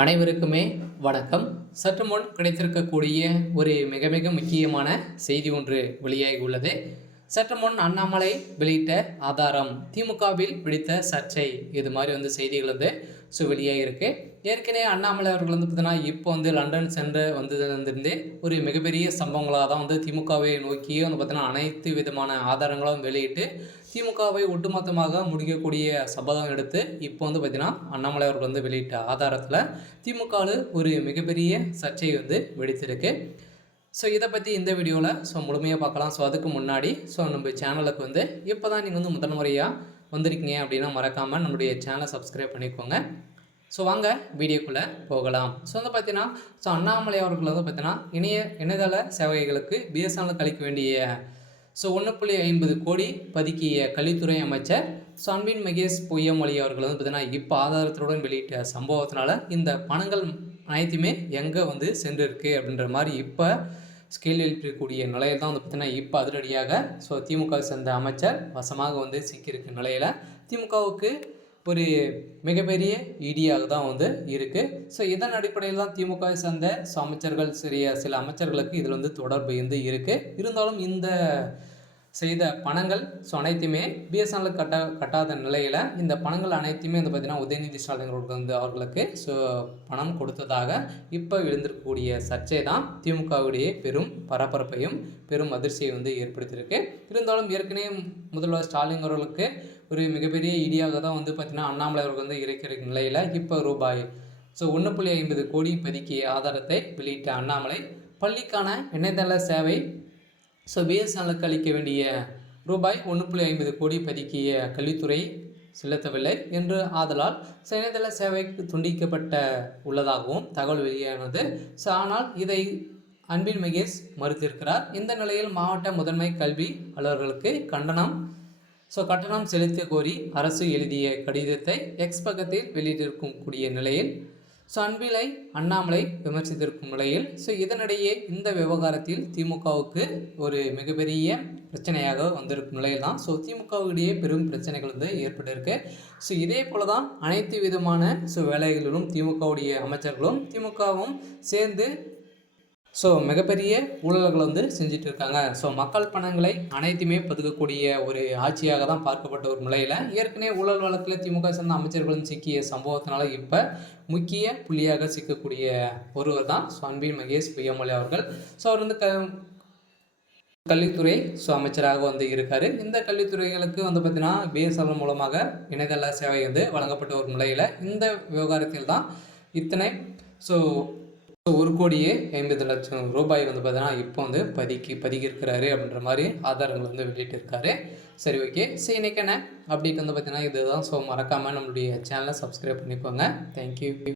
அனைவருக்குமே வணக்கம். சற்று முன் கிடைத்திருக்கக்கூடிய ஒரு மிக மிக முக்கியமான செய்தி ஒன்று வெளியாகி உள்ளது. சற்று முன் அண்ணாமலை வெளியிட்ட ஆதாரம், திமுகவில் பிடித்த சர்ச்சை, இது மாதிரி செய்திகள் வெளியாகிருக்கு. ஏற்கனவே அண்ணாமலை அவர்கள் பார்த்தீங்கன்னா இப்போ லண்டன் சென்று வந்ததுலேருந்து ஒரு மிகப்பெரிய சம்பவங்களாக தான் திமுகவை நோக்கி பார்த்தீங்கன்னா அனைத்து விதமான ஆதாரங்களும் வெளியிட்டு திமுகவை ஒட்டுமொத்தமாக முடிக்கக்கூடிய சபதம் எடுத்து இப்போ பார்த்தீங்கன்னா அண்ணாமலை அவர்கள் வெளியிட்ட ஆதாரத்தில் திமுகவில் ஒரு மிகப்பெரிய சர்ச்சை வெடித்திருக்கு. ஸோ இதை பற்றி இந்த வீடியோவில் முழுமையாக பார்க்கலாம். ஸோ அதுக்கு முன்னாடி நம்ம சேனலுக்கு இப்போ தான் நீங்கள் முதல் முறையாக வந்திருக்கீங்க அப்படின்னா மறக்காமல் நம்மளுடைய சேனலை சப்ஸ்கிரைப் பண்ணிக்கோங்க. ஸோ வாங்க வீடியோக்குள்ளே போகலாம். ஸோ பார்த்தீங்கன்னா அண்ணாமலை அவர்கள் பார்த்தீங்கன்னா இணையதள சேவைகளுக்கு பிஎஸ்என்எல் கழிக்க வேண்டிய 1.50 கோடி பதுக்கிய கல்வித்துறை அமைச்சர் அன்பில் மகேஷ் பொய்யாமொழி அவர்கள் பார்த்தீங்கன்னா இப்போ ஆதாரத்துடன் வெளியிட்ட சம்பவத்தினால இந்த பணங்கள் அனைத்துமே எங்கே சென்றிருக்கு அப்படின்ற மாதிரி இப்போ ஸ்கேல் எழுப்பக்கூடிய நிலையில் தான் பார்த்தீங்கன்னா இப்போ அதிரடியாக திமுக சேர்ந்த அமைச்சர் வசமாக சிக்கியிருக்க நிலையில் திமுகவுக்கு ஒரு மிகப்பெரிய இடியாக தான் இருக்குது. ஸோ இதன் அடிப்படையில் தான் திமுக சேர்ந்த அமைச்சர்கள் சில அமைச்சர்களுக்கு இதில் தொடர்பு இருக்குது. இருந்தாலும் இந்த செய்த பணங்கள் அனைத்துமே பிஎஸ்என்எல் கட்டாத நிலையில் இந்த பணங்கள் அனைத்துமே பார்த்திங்கன்னா உதயநிதி ஸ்டாலின் அவர்களுக்கு பணம் கொடுத்ததாக இப்போ எழுந்திருக்கக்கூடிய சர்ச்சை தான் திமுகவுடைய பெரும் பரபரப்பையும் பெரும் அதிர்ச்சியை ஏற்படுத்தியிருக்கு. இருந்தாலும் ஏற்கனவே முதல்வர் ஸ்டாலின் அவர்களுக்கு ஒரு மிகப்பெரிய இடியாக தான் பார்த்திங்கன்னா அண்ணாமலை அவர்கள் இருக்கிற நிலையில் இப்போ ரூபாய் 1.50 கோடி பதுக்கிய ஆதாரத்தை வெளியிட்ட அண்ணாமலை பள்ளிக்கான இணையதள சேவை பிஎஸ்என்எலுக்கு அளிக்க வேண்டிய ரூபாய் 1.50 கோடி பதுக்கிய கல்வித்துறை செலுத்தவில்லை என்று ஆதலால் இணையதள சேவைக்கு துண்டிக்கப்பட்ட உள்ளதாகவும் தகவல் வெளியானது. ஆனால் இதை அன்பில் மகேஷ் மறுத்திருக்கிறார். இந்த நிலையில் மாவட்ட முதன்மை கல்வி அலுவலர்களுக்கு கட்டணம் செலுத்த கோரி அரசு எழுதிய கடிதத்தை எக்ஸ் பக்கத்தில் வெளியிட்டிருக்கக்கூடிய நிலையில் அன்பிலை அண்ணாமலை விமர்சித்திருக்கும் நிலையில் இதனிடையே இந்த விவகாரத்தில் திமுகவுக்கு ஒரு மிகப்பெரிய பிரச்சனையாக வந்திருக்கும் நிலையில் தான் திமுகவுடைய பெரும் பிரச்சனைகள் ஏற்பட்டிருக்கு. இதே போல தான் அனைத்து விதமான வேலைகளிலும் திமுகவுடைய அமைச்சர்களும் திமுகவும் சேர்ந்து மிகப்பெரிய ஊழல்களை செஞ்சுட்டு இருக்காங்க. மக்கள் பணங்களை அனைத்துமே பதுக்கக்கூடிய ஒரு ஆட்சியாக தான் பார்க்கப்பட்ட ஒரு நிலையில் ஏற்கனவே ஊழல் வழக்கில் திமுக சேர்ந்த அமைச்சர்களும் சிக்கிய சம்பவத்தினால இப்போ முக்கிய புள்ளியாக சிக்கக்கூடிய ஒருவர் தான் அன்பில் மகேஷ் பொய்யாமொழி அவர்கள். அவர் கல்வித்துறை அமைச்சராக இருக்கார். இந்த கல்வித்துறைகளுக்கு பார்த்தீங்கன்னா பிஎஸ்என்எல் மூலமாக இணையதள சேவை வழங்கப்பட்ட ஒரு நிலையில் இந்த விவகாரத்தில் தான் இத்தனை 1.50 கோடி ரூபாய் பார்த்தீங்கன்னா இப்போ பதுக்கியிருக்கிறாரு அப்படின்ற மாதிரி ஆதாரங்கள் வெளியிட்டிருக்காரு. சரி, ஓகே. இன்னைக்கான அப்டேட் பார்த்தீங்கன்னா இதுதான். மறக்காமல் நம்மளுடைய சேனலை சப்ஸ்கிரைப் பண்ணிக்கோங்க. தேங்க்யூ.